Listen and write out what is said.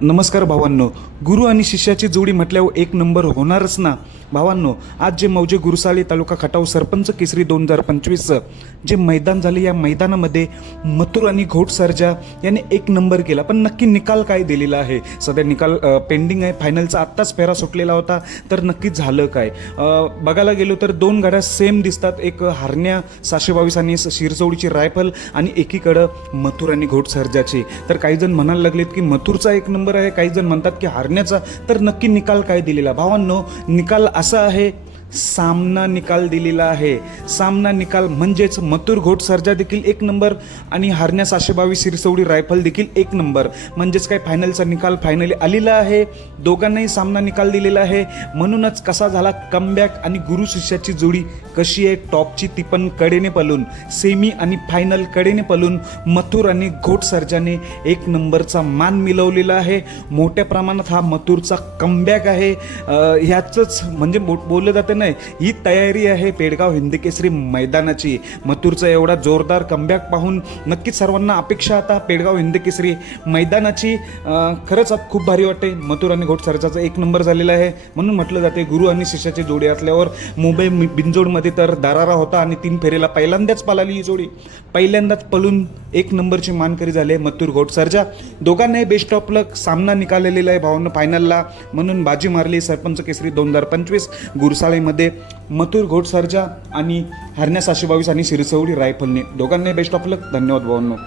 नमस्कार भावांनो. गुरु आणि शिष्याची जोडी म्हटल्यावर एक नंबर होणारच ना. भावांनो आज जे मौजे गुरुसाली तालुका खटाव सरपंच केसरी दोन हजार पंचवीसचं जे मैदान झाले या मैदानामध्ये मथुर आणि घोट सर्जा याने एक नंबर केला. पण नक्की निकाल काय दिलेला आहे? सध्या निकाल पेंडिंग आहे. फायनलचा आत्ताच फेरा सुटलेला होता तर नक्की झालं काय? बघायला गेलो तर दोन गाड्या सेम दिसतात. एक हरण्या सहाशे बावीस आणि शिरचौडीची रायफल आणि एकीकडं मथुर आणि घोट सरजाची. तर काही जण म्हणायला लागलेत की मथुरचा एक नंबर आहे. काही जण म्हणतात की हरण्याचा तर नक्की निकाल काय दिलेला? भावांनो निकाल असा आहे सामना निकाल दिलेला आहे. सामना निकाल म्हणजेच मथुर घोट सर्जा देखील एक नंबर आणि हारण्या सहाशे बावीस सिरसवडी रायफल देखील एक नंबर. म्हणजेच काय फायनलचा निकाल फायनली आलेला आहे. दोघांनाही सामना निकाल दिलेला आहे. म्हणूनच कसा झाला कमबॅक आणि गुरु शिष्याची जोडी? कशी आहे टॉपची ती पण कडेने पलून? सेमी आणि फायनल कडेने पलून मथुर आणि घोट सर्जाने एक नंबरचा मान मिळवलेला आहे. मोठ्या प्रमाणात हा मथुरचा कमबॅक आहे. ह्याचंच म्हणजे बो- बोललं जातं नाही ही तयारी आहे पेडगाव हिंदकेसरी मैदानाची. मथुरचा एवढा जोरदार कमबॅक पाहून नक्कीच सर्वांना अपेक्षा आता पेडगाव हिंदकेसरी मैदानाची. खरंच आता खूप भारी वाटते मथुर आणि घोट सर्जाचा एक नंबर झालेला आहे. म्हणून म्हटलं जाते गुरु आणि शिष्याची जोडी असल्यावर मुंबई मि- बिनजोडमध्ये तर दारारा होता आणि तीन फेरीला पहिल्यांदाच पालाली ही जोडी. पहिल्यांदाच पलून एक नंबरची मानकरी झाले मथुर घोटसरजा दोघांनाही बेस्ट ऑफ लक सामना निकाललेला आहे भावनं फायनलला म्हणून बाजी मारली सरपंच केसरी दोन हजार पंचवीस. गुरसाळेमध्ये मथुर घोटसरजा आणि हरण्या सातशे बावीस आणि शिरसवडी रायफलने. दोघांनाही बेस्ट ऑफ लक धन्यवाद भावांनो.